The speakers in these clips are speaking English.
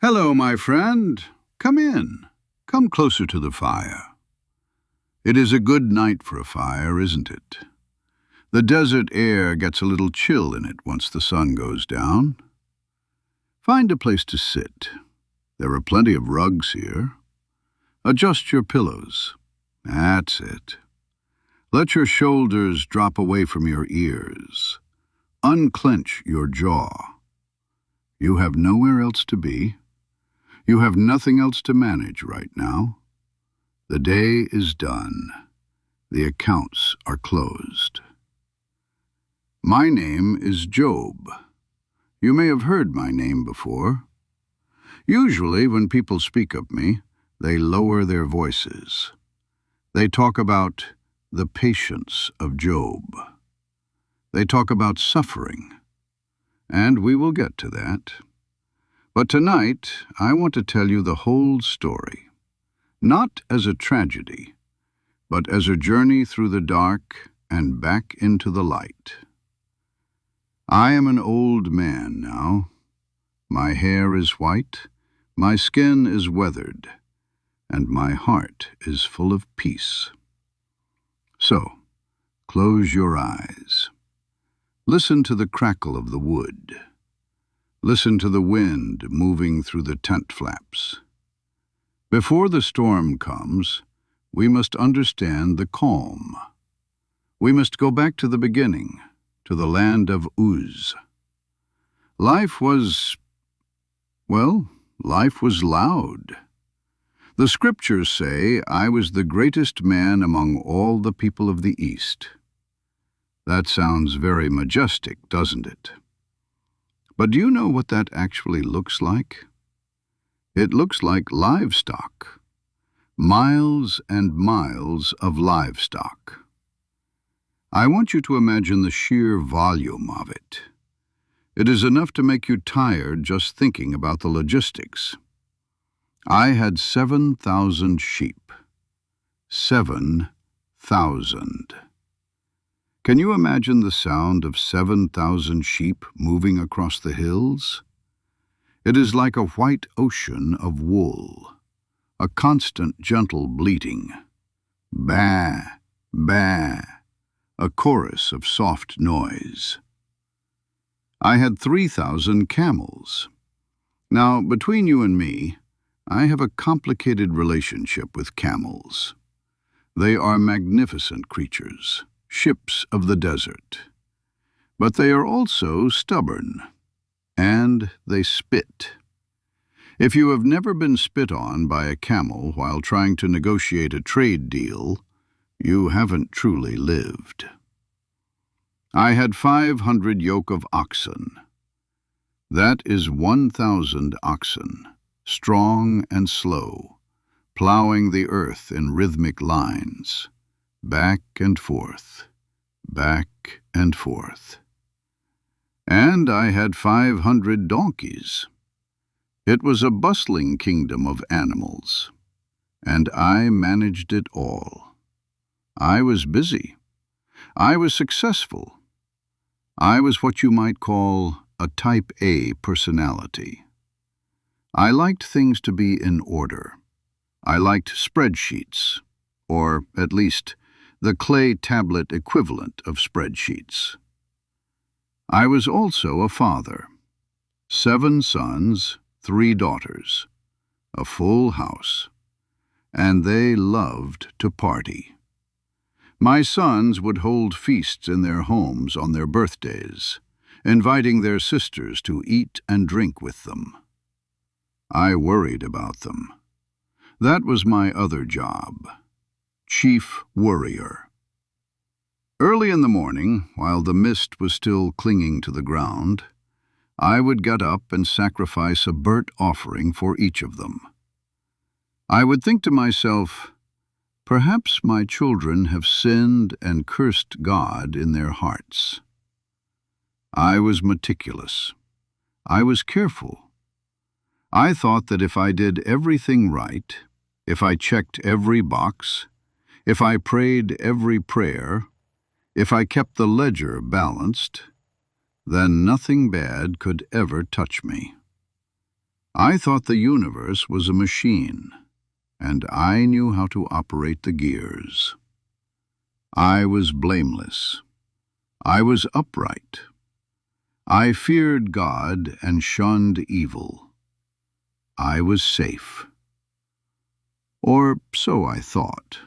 Hello, my friend. Come in. Come closer to the fire. It is a good night for a fire, isn't it? The desert air gets a little chill in it once the sun goes down. Find a place to sit. There are plenty of rugs here. Adjust your pillows. That's it. Let your shoulders drop away from your ears. Unclench your jaw. You have nowhere else to be. You have nothing else to manage right now. The day is done. The accounts are closed. My name is Job. You may have heard my name before. Usually, when people speak of me, they lower their voices. They talk about the patience of Job. They talk about suffering, and we will get to that. But tonight, I want to tell you the whole story, not as a tragedy, but as a journey through the dark and back into the light. I am an old man now. My hair is white, my skin is weathered, and my heart is full of peace. So, close your eyes. Listen to the crackle of the wood. Listen to the wind moving through the tent flaps. Before the storm comes, we must understand the calm. We must go back to the beginning, to the land of Uz. Life was loud. The scriptures say, "I was the greatest man among all the people of the East." That sounds very majestic, doesn't it? But do you know what that actually looks like? It looks like livestock. Miles and miles of livestock. I want you to imagine the sheer volume of it. It is enough to make you tired just thinking about the logistics. I had 7,000 sheep. 7,000. Can you imagine the sound of 7,000 sheep moving across the hills? It is like a white ocean of wool, a constant gentle bleating. Baa, baa, a chorus of soft noise. I had 3,000 camels. Now, between you and me, I have a complicated relationship with camels. They are magnificent creatures, ships of the desert. But they are also stubborn, and they spit. If you have never been spit on by a camel while trying to negotiate a trade deal, you haven't truly lived. I had 500 yoke of oxen. That is 1,000 oxen, strong and slow, plowing the earth in rhythmic lines. Back and forth, back and forth. And I had 500 donkeys. It was a bustling kingdom of animals, and I managed it all. I was busy. I was successful. I was what you might call a type A personality. I liked things to be in order. I liked spreadsheets, or at least the clay tablet equivalent of spreadsheets. I was also a father. 7 sons, 3 daughters, a full house, and they loved to party. My sons would hold feasts in their homes on their birthdays, inviting their sisters to eat and drink with them. I worried about them. That was my other job. Chief worrier. Early in the morning, while the mist was still clinging to the ground, I would get up and sacrifice a burnt offering for each of them. I would think to myself, perhaps my children have sinned and cursed God in their hearts. I was meticulous. I was careful. I thought that if I did everything right, if I checked every box, if I prayed every prayer, if I kept the ledger balanced, then nothing bad could ever touch me. I thought the universe was a machine, and I knew how to operate the gears. I was blameless. I was upright. I feared God and shunned evil. I was safe. Or so I thought.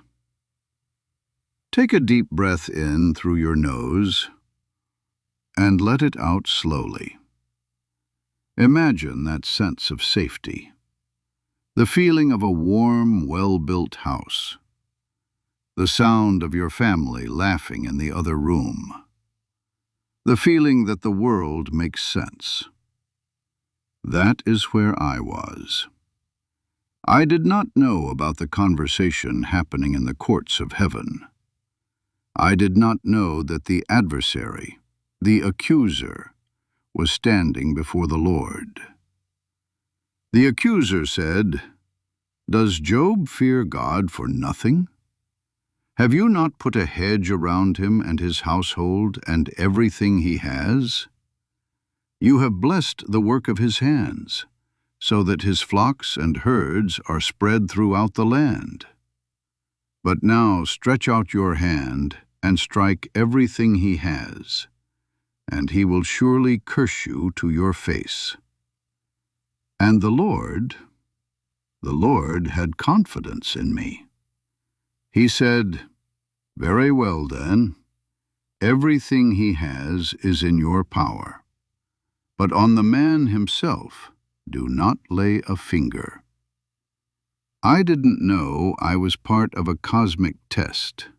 Take a deep breath in through your nose and let it out slowly. Imagine that sense of safety, the feeling of a warm, well-built house, the sound of your family laughing in the other room, the feeling that the world makes sense. That is where I was. I did not know about the conversation happening in the courts of heaven. I did not know that the adversary, the accuser, was standing before the Lord. The accuser said, "Does Job fear God for nothing? Have you not put a hedge around him and his household and everything he has? You have blessed the work of his hands, so that his flocks and herds are spread throughout the land. But now stretch out your hand and strike everything he has, and he will surely curse you to your face." And the Lord had confidence in me. He said, "Very well then, everything he has is in your power, but on the man himself do not lay a finger." I didn't know I was part of a cosmic test.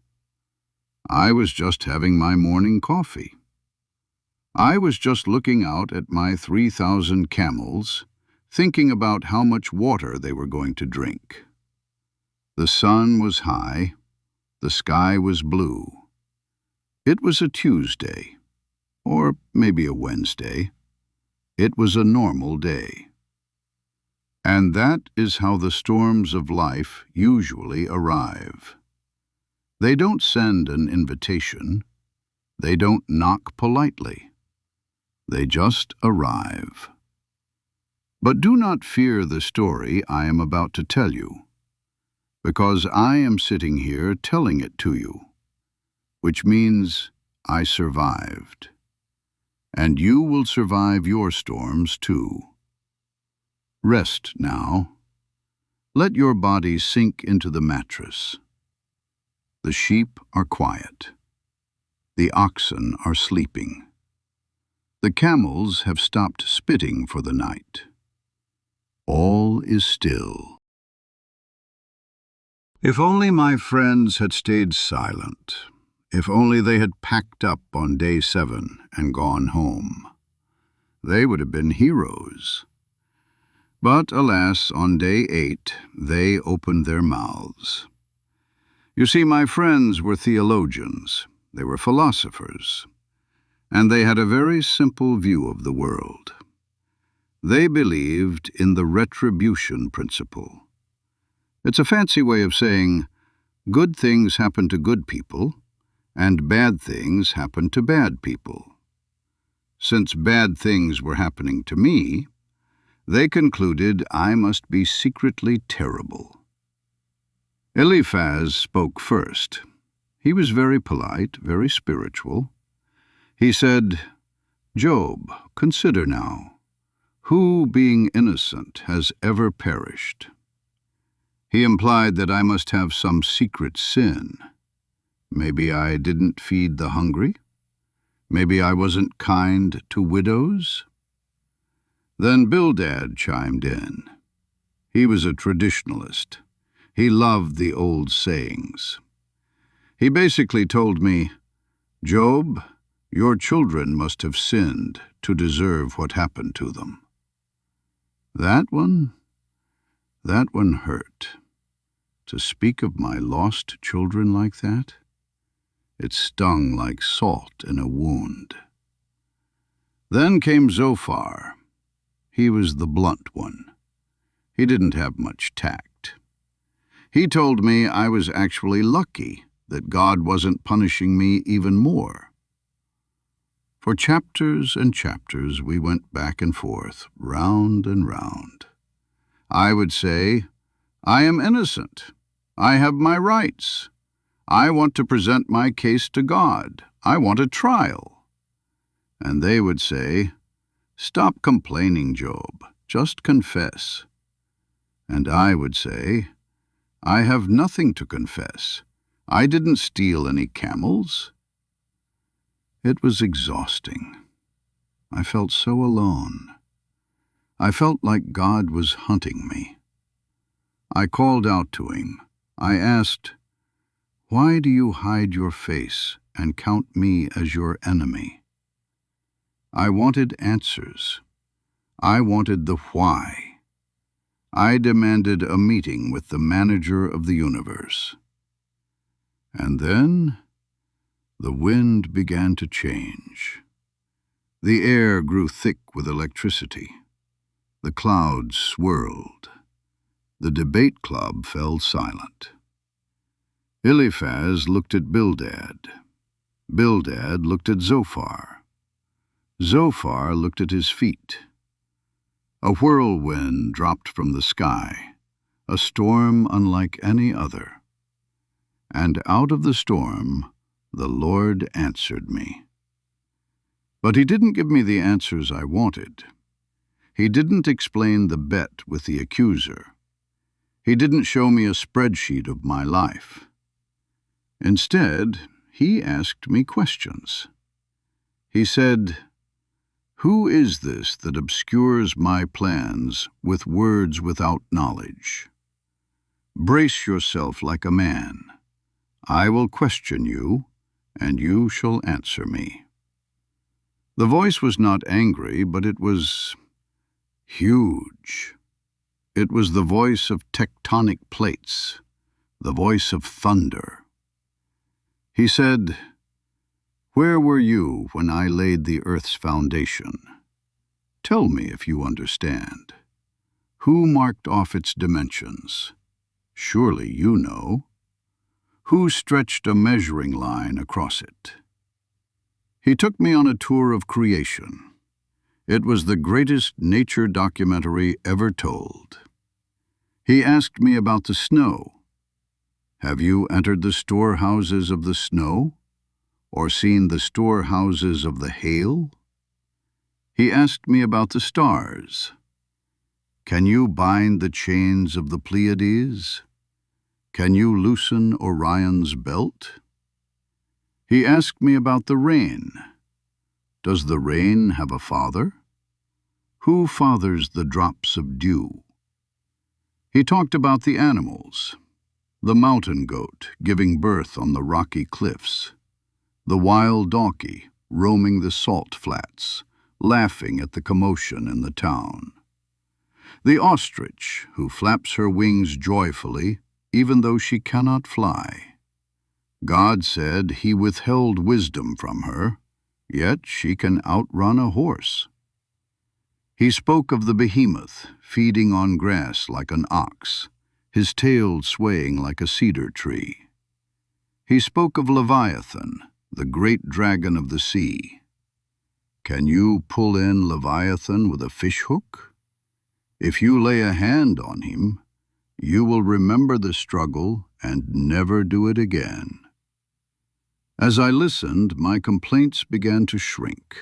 I was just having my morning coffee. I was just looking out at my 3,000 camels, thinking about how much water they were going to drink. The sun was high, the sky was blue. It was a Tuesday, or maybe a Wednesday. It was a normal day. And that is how the storms of life usually arrive. They don't send an invitation. They don't knock politely. They just arrive. But do not fear the story I am about to tell you, because I am sitting here telling it to you, which means I survived. And you will survive your storms too. Rest now. Let your body sink into the mattress. The sheep are quiet. The oxen are sleeping. The camels have stopped spitting for the night. All is still. If only my friends had stayed silent. If only they had packed up on day 7 and gone home. They would have been heroes. But alas, on day 8, they opened their mouths. You see, my friends were theologians. They were philosophers. And they had a very simple view of the world. They believed in the retribution principle. It's a fancy way of saying good things happen to good people and bad things happen to bad people. Since bad things were happening to me, they concluded I must be secretly terrible. Eliphaz spoke first. He was very polite, very spiritual. He said, "Job, consider now, who, being innocent, has ever perished?" He implied that I must have some secret sin. Maybe I didn't feed the hungry. Maybe I wasn't kind to widows. Then Bildad chimed in. He was a traditionalist. He loved the old sayings. He basically told me, "Job, your children must have sinned to deserve what happened to them." That one hurt. To speak of my lost children like that, it stung like salt in a wound. Then came Zophar. He was the blunt one. He didn't have much tact. He told me I was actually lucky that God wasn't punishing me even more. For chapters and chapters we went back and forth, round and round. I would say, I am innocent. I have my rights. I want to present my case to God. I want a trial. And they would say, stop complaining, Job. Just confess. And I would say, I have nothing to confess. I didn't steal any camels. It was exhausting. I felt so alone. I felt like God was hunting me. I called out to him. I asked, why do you hide your face and count me as your enemy? I wanted answers. I wanted the why. I demanded a meeting with the manager of the universe. And then the wind began to change. The air grew thick with electricity. The clouds swirled. The debate club fell silent. Eliphaz looked at Bildad. Bildad looked at Zophar. Zophar looked at his feet. A whirlwind dropped from the sky, a storm unlike any other. And out of the storm, the Lord answered me. But he didn't give me the answers I wanted. He didn't explain the bet with the accuser. He didn't show me a spreadsheet of my life. Instead, he asked me questions. He said, who is this that obscures my plans with words without knowledge? Brace yourself like a man. I will question you, and you shall answer me. The voice was not angry, but it was huge. It was the voice of tectonic plates, the voice of thunder. He said, where were you when I laid the earth's foundation? Tell me if you understand. Who marked off its dimensions? Surely you know. Who stretched a measuring line across it? He took me on a tour of creation. It was the greatest nature documentary ever told. He asked me about the snow. Have you entered the storehouses of the snow? Or seen the storehouses of the hail? He asked me about the stars. Can you bind the chains of the Pleiades? Can you loosen Orion's belt? He asked me about the rain. Does the rain have a father? Who fathers the drops of dew? He talked about the animals, the mountain goat giving birth on the rocky cliffs, the wild donkey roaming the salt flats, laughing at the commotion in the town, the ostrich who flaps her wings joyfully even though she cannot fly. God said he withheld wisdom from her, yet she can outrun a horse. He spoke of the behemoth feeding on grass like an ox, his tail swaying like a cedar tree. He spoke of Leviathan, the great dragon of the sea. Can you pull in Leviathan with a fishhook? If you lay a hand on him, you will remember the struggle and never do it again. As I listened, my complaints began to shrink.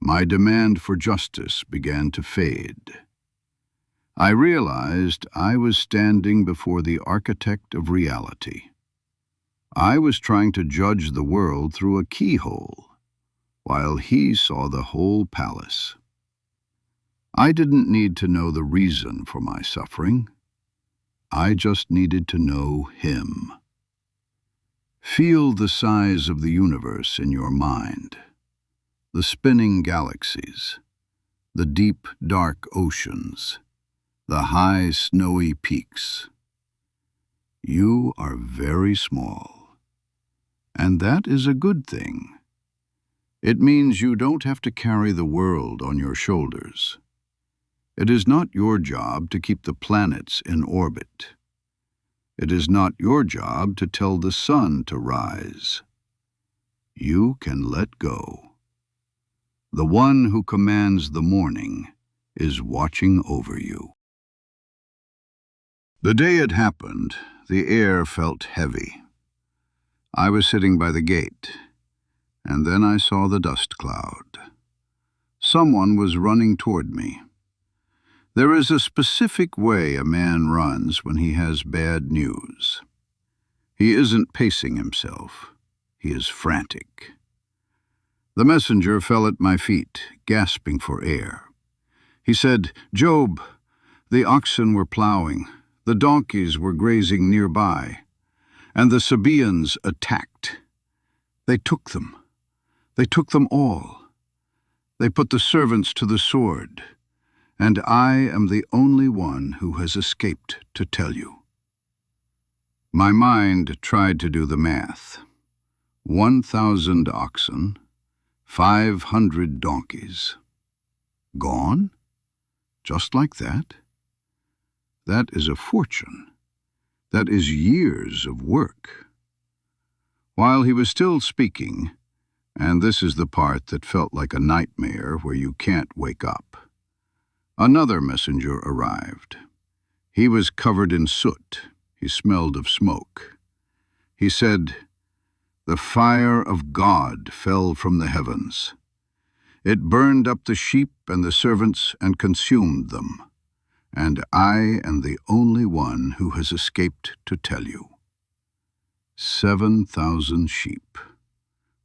My demand for justice began to fade. I realized I was standing before the architect of reality. I was trying to judge the world through a keyhole, while he saw the whole palace. I didn't need to know the reason for my suffering. I just needed to know him. Feel the size of the universe in your mind, the spinning galaxies, the deep, dark oceans, the high, snowy peaks. You are very small, and that is a good thing. It means you don't have to carry the world on your shoulders. It is not your job to keep the planets in orbit. It is not your job to tell the sun to rise. You can let go. The one who commands the morning is watching over you. The day it happened, the air felt heavy. I was sitting by the gate, and then I saw the dust cloud. Someone was running toward me. There is a specific way a man runs when he has bad news. He isn't pacing himself. He is frantic. The messenger fell at my feet, gasping for air. He said, "Job, the oxen were plowing, the donkeys were grazing nearby, and the Sabaeans attacked. They took them. They took them all. They put the servants to the sword, and I am the only one who has escaped to tell you." My mind tried to do the math. 1,000 oxen, 500 donkeys. Gone? Just like that? That is a fortune. That is years of work. While he was still speaking, and this is the part that felt like a nightmare where you can't wake up, another messenger arrived. He was covered in soot. He smelled of smoke. He said, "The fire of God fell from the heavens. It burned up the sheep and the servants and consumed them. And I am the only one who has escaped to tell you." 7,000 sheep,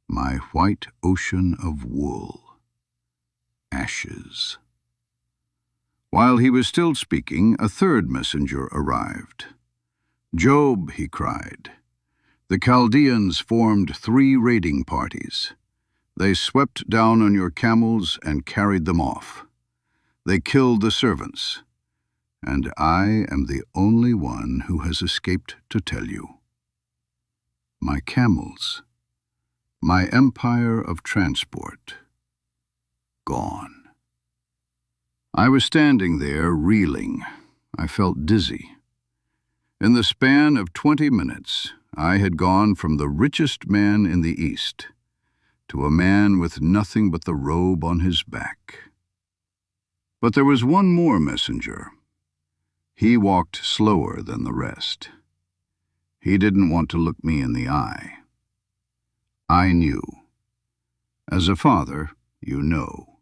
my white ocean of wool, ashes. While he was still speaking, a third messenger arrived. "Job," he cried, "the Chaldeans formed 3 raiding parties. They swept down on your camels and carried them off. They killed the servants. And I am the only one who has escaped to tell you. My camels, my empire of transport, gone." I was standing there, reeling. I felt dizzy. In the span of 20 minutes, I had gone from the richest man in the East to a man with nothing but the robe on his back. But there was one more messenger. He walked slower than the rest. He didn't want to look me in the eye. I knew. As a father, you know.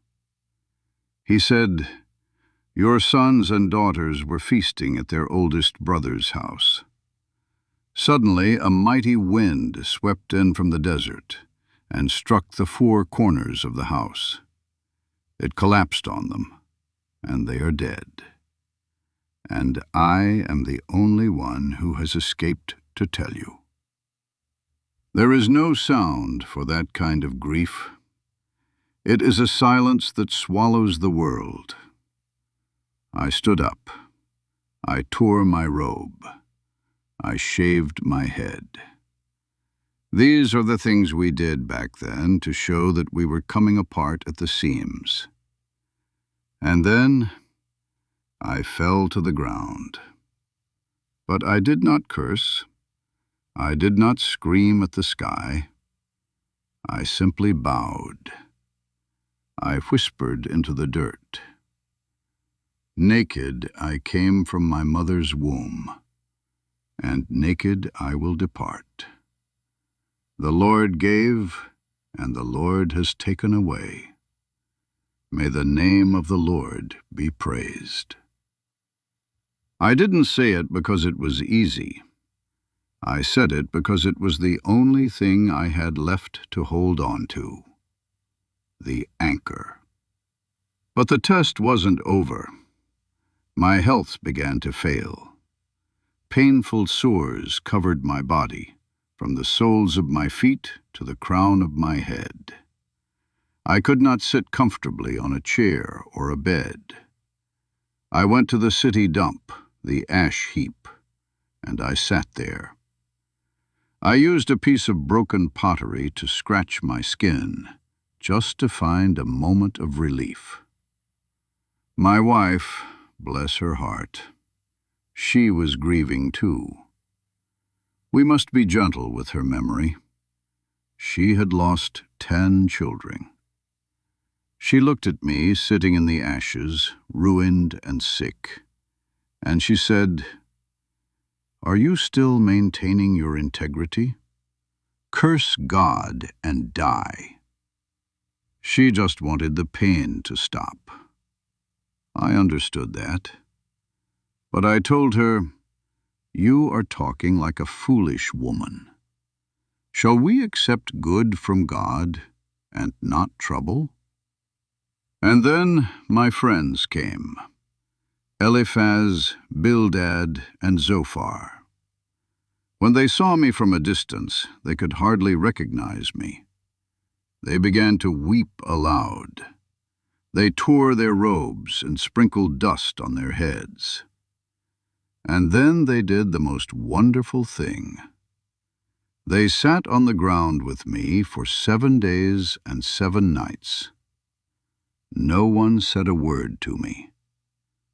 He said, "Your sons and daughters were feasting at their oldest brother's house. Suddenly, a mighty wind swept in from the desert and struck the 4 corners of the house. It collapsed on them, and they are dead. And I am the only one who has escaped to tell you." There is no sound for that kind of grief. It is a silence that swallows the world. I stood up. I tore my robe. I shaved my head. These are the things we did back then to show that we were coming apart at the seams. And then I fell to the ground. But I did not curse. I did not scream at the sky. I simply bowed. I whispered into the dirt. Naked I came from my mother's womb, and naked I will depart. The Lord gave, and the Lord has taken away. May the name of the Lord be praised. I didn't say it because it was easy. I said it because it was the only thing I had left to hold on to. The anchor. But the test wasn't over. My health began to fail. Painful sores covered my body, from the soles of my feet to the crown of my head. I could not sit comfortably on a chair or a bed. I went to the city dump, the ash heap, and I sat there. I used a piece of broken pottery to scratch my skin, just to find a moment of relief. My wife, bless her heart, she was grieving too. We must be gentle with her memory. She had lost 10 children. She looked at me sitting in the ashes, ruined and sick, and she said, Are you still maintaining your integrity? Curse God and die. She just wanted the pain to stop. I understood that. But I told her, "You are talking like a foolish woman. Shall we accept good from God and not trouble?" And then my friends came, Eliphaz, Bildad, and Zophar. When they saw me from a distance, they could hardly recognize me. They began to weep aloud. They tore their robes and sprinkled dust on their heads. And then they did the most wonderful thing. They sat on the ground with me for 7 days and 7 nights. No one said a word to me,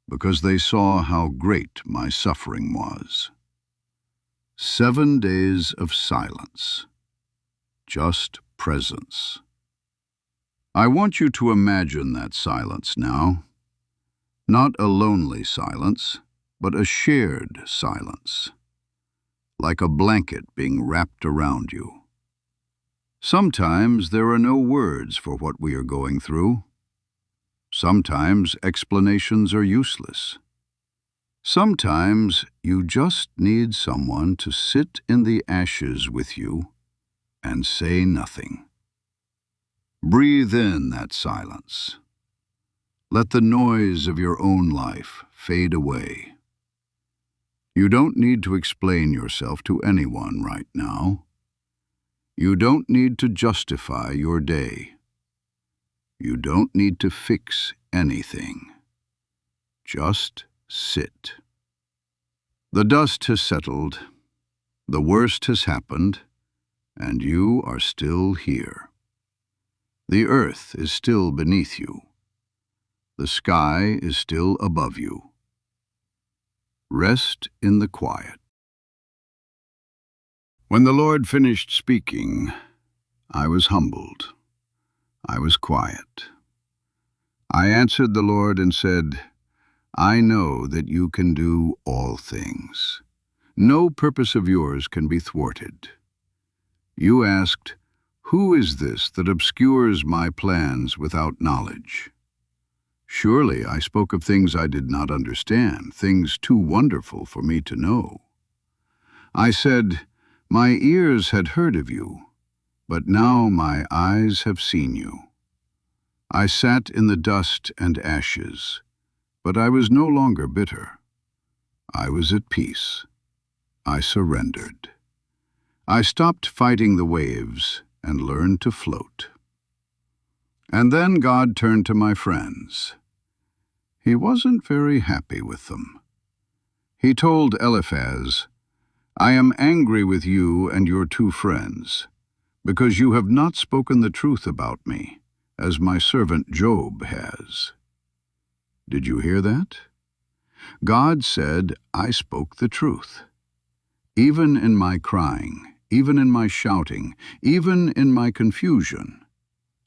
because they saw how great my suffering was. 7 days of silence, just presence. I want you to imagine that silence now. Not a lonely silence, but a shared silence, like a blanket being wrapped around you. Sometimes there are no words for what we are going through. Sometimes explanations are useless. Sometimes you just need someone to sit in the ashes with you and say nothing. Breathe in that silence. Let the noise of your own life fade away. You don't need to explain yourself to anyone right now. You don't need to justify your day. You don't need to fix anything. Just sit. The dust has settled, the worst has happened, and you are still here. The earth is still beneath you. The sky is still above you. Rest in the quiet. When the Lord finished speaking, I was humbled. I was quiet. I answered the Lord and said, "I know that you can do all things. No purpose of yours can be thwarted." You asked, "Who is this that obscures my plans without knowledge?" Surely I spoke of things I did not understand, things too wonderful for me to know. I said, "My ears had heard of you, but now my eyes have seen you." I sat in the dust and ashes, but I was no longer bitter. I was at peace. I surrendered. I stopped fighting the waves and learned to float. And then God turned to my friends. He wasn't very happy with them. He told Eliphaz, "I am angry with you and your 2 friends, because you have not spoken the truth about me, as my servant Job has." Did you hear that? God said, I spoke the truth. Even in my crying, even in my shouting, even in my confusion,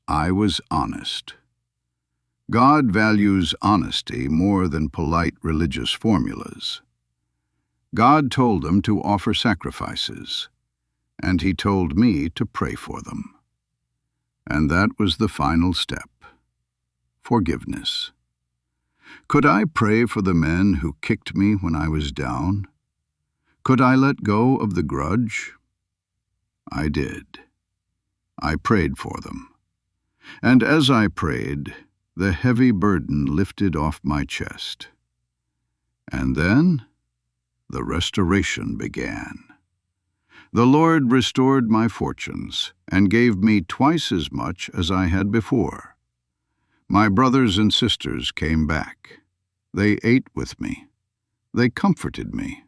I was honest. God values honesty more than polite religious formulas. God told them to offer sacrifices, and He told me to pray for them. And that was the final step: forgiveness. Could I pray for the men who kicked me when I was down? Could I let go of the grudge? I did. I prayed for them. And as I prayed, the heavy burden lifted off my chest. And then the restoration began. The Lord restored my fortunes and gave me twice as much as I had before. My brothers and sisters came back. They ate with me. They comforted me.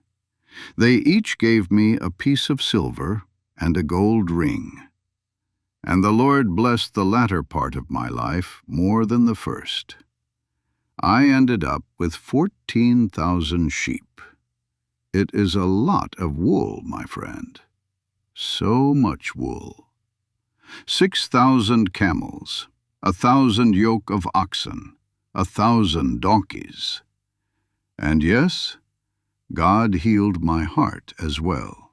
They each gave me a piece of silver and a gold ring. And the Lord blessed the latter part of my life more than the first. I ended up with 14,000 sheep. It is a lot of wool, my friend. So much wool. 6,000 camels, 1,000 yoke of oxen, 1,000 donkeys. And yes, God healed my heart as well.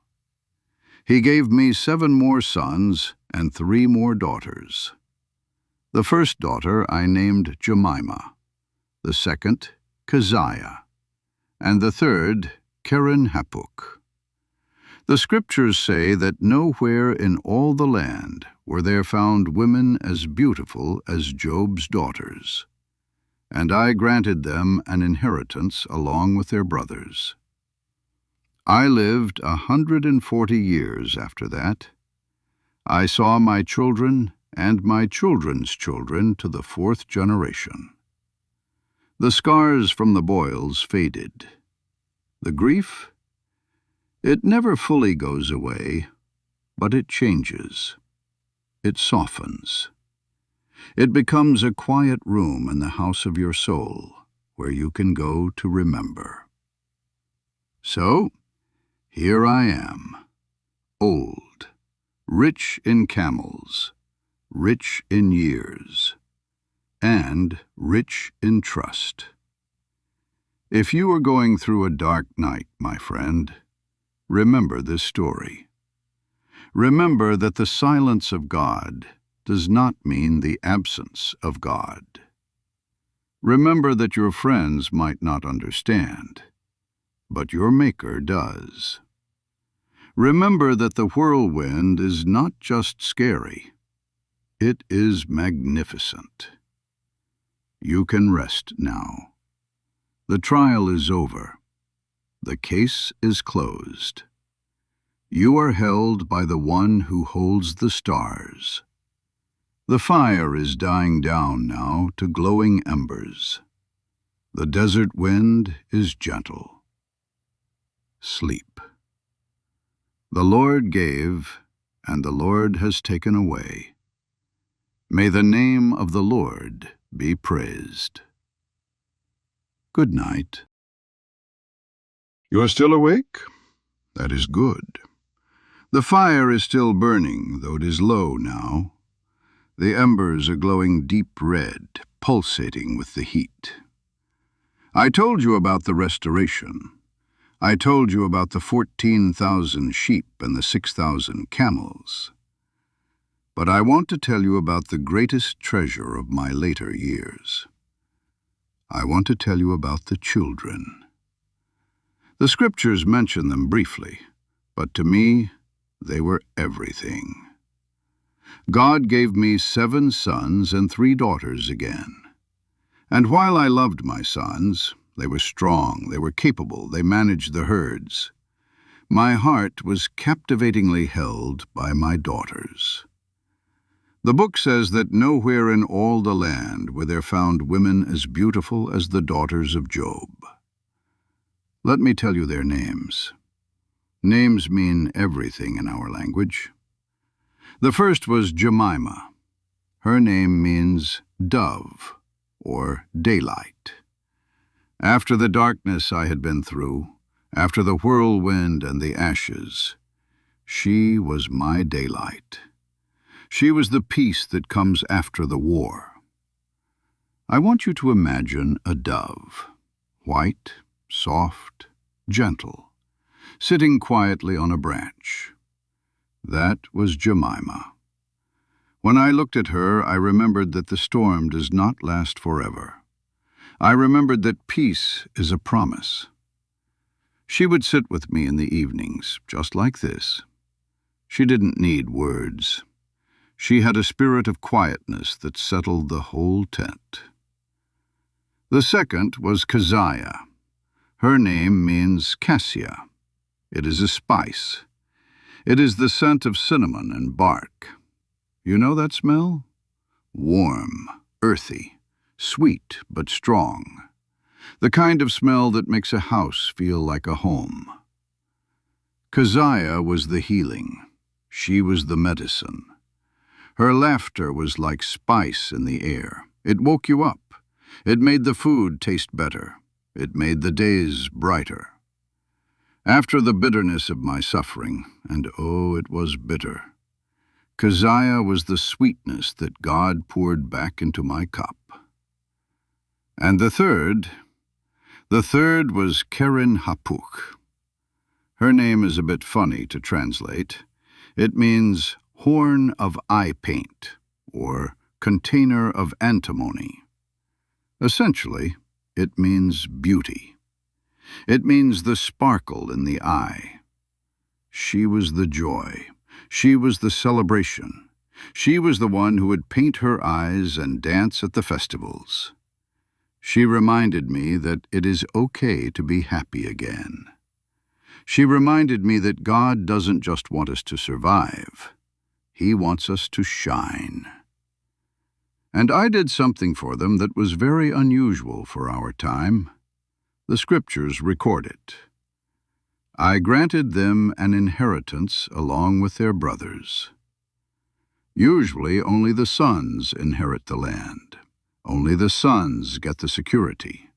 He gave me 7 more sons and 3 more daughters. The first daughter I named Jemima, the second Keziah, and the third Keren-Hapuk. The scriptures say that nowhere in all the land were there found women as beautiful as Job's daughters, and I granted them an inheritance along with their brothers. I lived 140 years after that. I saw my children and my children's children to the 4th generation. The scars from the boils faded. The grief? It never fully goes away, but it changes. It softens. It becomes a quiet room in the house of your soul where you can go to remember. So, here I am, old, rich in camels, rich in years, and rich in trust. If you are going through a dark night, my friend, remember this story. Remember that the silence of God does not mean the absence of God. Remember that your friends might not understand, but your Maker does. Remember that the whirlwind is not just scary, it is magnificent. You can rest now. The trial is over. The case is closed. You are held by the one who holds the stars. The fire is dying down now to glowing embers. The desert wind is gentle. Sleep. The Lord gave, and the Lord has taken away. May the name of the Lord be praised. Good night. You are still awake? That is good. The fire is still burning, though it is low now. The embers are glowing deep red, pulsating with the heat. I told you about the restoration. I told you about the 14,000 sheep and the 6,000 camels. But I want to tell you about the greatest treasure of my later years. I want to tell you about the children. The scriptures mention them briefly, but to me, they were everything. God gave me 7 sons and 3 daughters again. And while I loved my sons, they were strong, they were capable, they managed the herds, my heart was captivatingly held by my daughters. The book says that nowhere in all the land were there found women as beautiful as the daughters of Job. Let me tell you their names. Names mean everything in our language. The first was Jemima. Her name means dove, or daylight. After the darkness I had been through, after the whirlwind and the ashes, she was my daylight. She was the peace that comes after the war. I want you to imagine a dove, white, soft, gentle, sitting quietly on a branch. That was Jemima. When I looked at her, I remembered that the storm does not last forever. I remembered that peace is a promise. She would sit with me in the evenings, just like this. She didn't need words. She had a spirit of quietness that settled the whole tent. The second was Keziah. Her name means cassia. It is a spice. It is the scent of cinnamon and bark. You know that smell? Warm, earthy, sweet but strong. The kind of smell that makes a house feel like a home. Keziah was the healing. She was the medicine. Her laughter was like spice in the air. It woke you up. It made the food taste better. It made the days brighter. After the bitterness of my suffering, and oh, it was bitter, Keziah was the sweetness that God poured back into my cup. And the The third was Keren Hapuk. Her name is a bit funny to translate. It means horn of eye paint, or container of antimony. Essentially, it means beauty. It means the sparkle in the eye. She was the joy. She was the celebration. She was the one who would paint her eyes and dance at the festivals. She reminded me that it is okay to be happy again. She reminded me that God doesn't just want us to survive. He wants us to shine. And I did something for them that was very unusual for our time. The scriptures record it. I granted them an inheritance along with their brothers. Usually only the sons inherit the land. Only the sons get the security.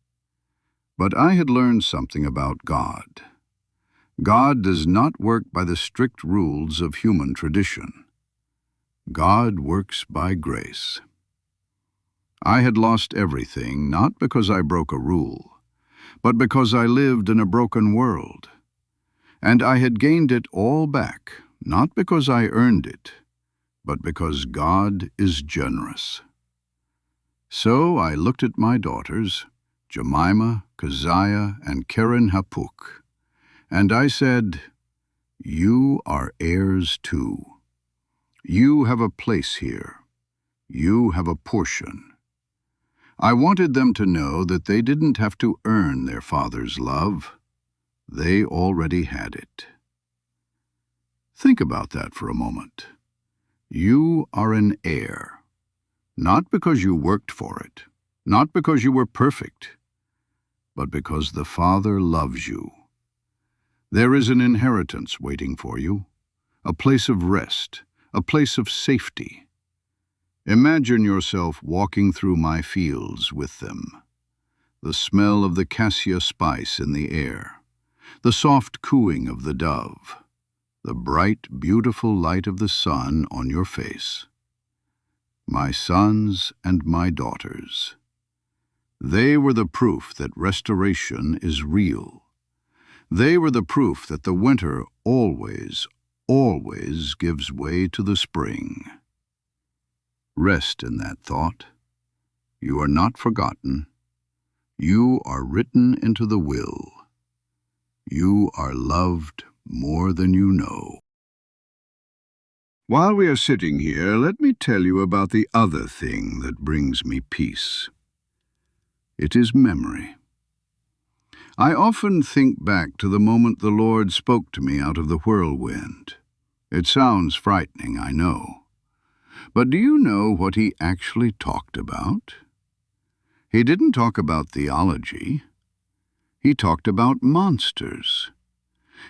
But I had learned something about God. God does not work by the strict rules of human tradition. God works by grace. I had lost everything, not because I broke a rule, but because I lived in a broken world. And I had gained it all back, not because I earned it, but because God is generous. So I looked at my daughters, Jemima, Keziah, and Keren Hapuk, and I said, "You are heirs too. You have a place here. You have a portion." I wanted them to know that they didn't have to earn their father's love. They already had it. Think about that for a moment. You are an heir. Not because you worked for it, not because you were perfect, but because the Father loves you. There is an inheritance waiting for you, a place of rest, a place of safety. Imagine yourself walking through my fields with them. The smell of the cassia spice in the air, the soft cooing of the dove, the bright, beautiful light of the sun on your face. My sons and my daughters. They were the proof that restoration is real. They were the proof that the winter always, always gives way to the spring. Rest in that thought. You are not forgotten. You are written into the will. You are loved more than you know. While we are sitting here, let me tell you about the other thing that brings me peace. It is memory. I often think back to the moment the Lord spoke to me out of the whirlwind. It sounds frightening, I know. But do you know what he actually talked about? He didn't talk about theology. He talked about monsters.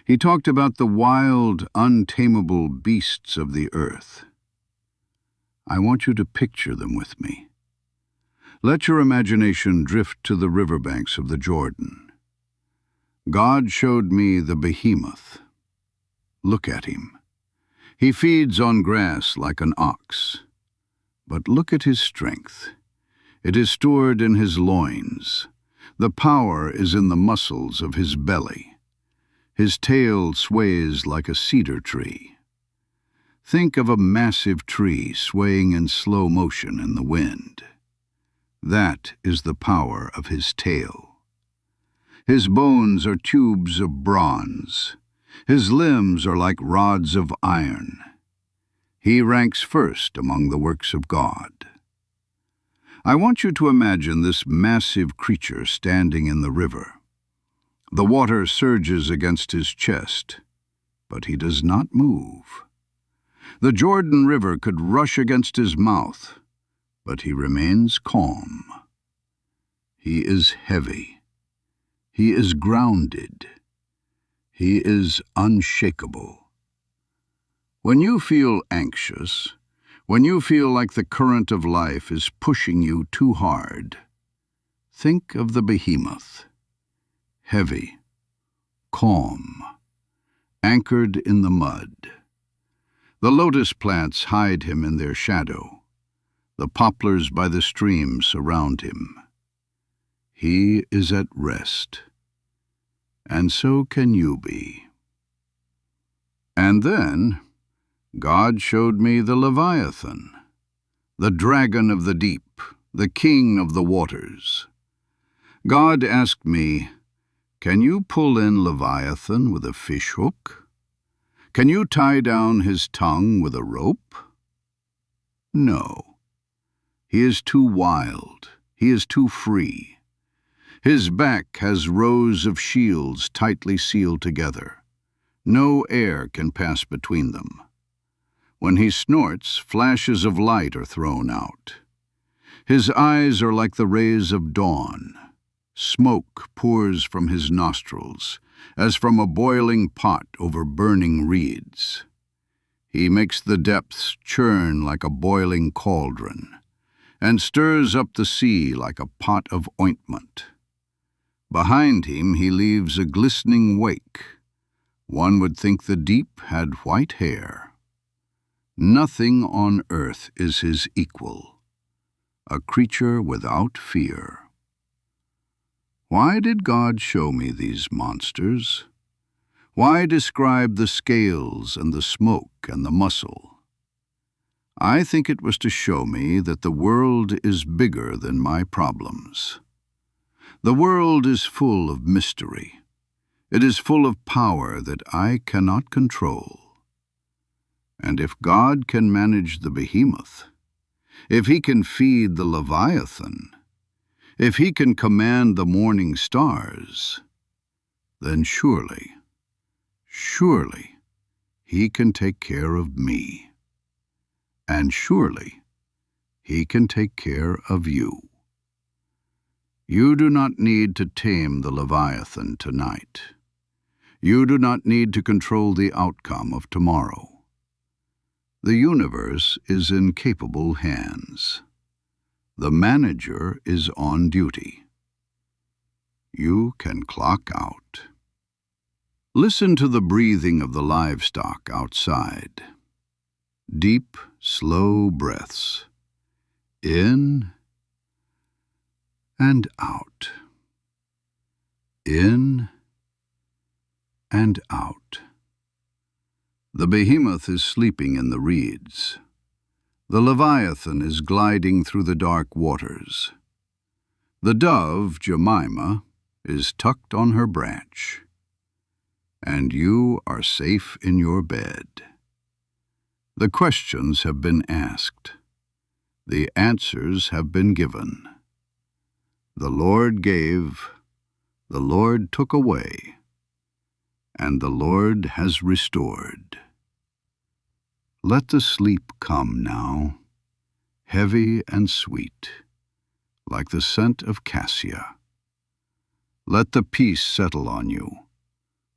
He talked about the wild, untamable beasts of the earth. I want you to picture them with me. Let your imagination drift to the riverbanks of the Jordan. God showed me the behemoth. Look at him. He feeds on grass like an ox. But look at his strength. It is stored in his loins. The power is in the muscles of his belly. His tail sways like a cedar tree. Think of a massive tree swaying in slow motion in the wind. That is the power of his tail. His bones are tubes of bronze. His limbs are like rods of iron. He ranks first among the works of God. I want you to imagine this massive creature standing in the river. The water surges against his chest, but he does not move. The Jordan River could rush against his mouth, but he remains calm. He is heavy. He is grounded. He is unshakable. When you feel anxious, when you feel like the current of life is pushing you too hard, think of the behemoth. Heavy, calm, anchored in the mud. The lotus plants hide him in their shadow. The poplars by the stream surround him. He is at rest, and so can you be. And then God showed me the Leviathan, the dragon of the deep, the king of the waters. God asked me, "Can you pull in Leviathan with a fishhook? Can you tie down his tongue with a rope?" No. He is too wild. He is too free. His back has rows of shields tightly sealed together. No air can pass between them. When he snorts, flashes of light are thrown out. His eyes are like the rays of dawn. Smoke pours from his nostrils, as from a boiling pot over burning reeds. He makes the depths churn like a boiling cauldron, and stirs up the sea like a pot of ointment. Behind him he leaves a glistening wake. One would think the deep had white hair. Nothing on earth is his equal, a creature without fear. Why did God show me these monsters? Why describe the scales and the smoke and the muscle? I think it was to show me that the world is bigger than my problems. The world is full of mystery. It is full of power that I cannot control. And if God can manage the behemoth, if he can feed the Leviathan, if he can command the morning stars, then surely he can take care of me. And surely he can take care of you. You do not need to tame the Leviathan tonight. You do not need to control the outcome of tomorrow. The universe is in capable hands. The manager is on duty. You can clock out. Listen to the breathing of the livestock outside. Deep, slow breaths. In and out. In and out. The behemoth is sleeping in the reeds. The Leviathan is gliding through the dark waters. The dove, Jemima, is tucked on her branch. And you are safe in your bed. The questions have been asked. The answers have been given. The Lord gave, the Lord took away, and the Lord has restored. Let the sleep come now, heavy and sweet, like the scent of cassia. Let the peace settle on you,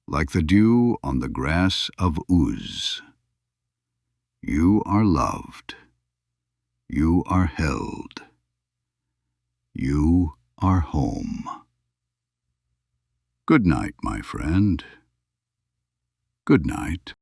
like the dew on the grass of Uz. You are loved. You are held. You are home. Good night, my friend. Good night.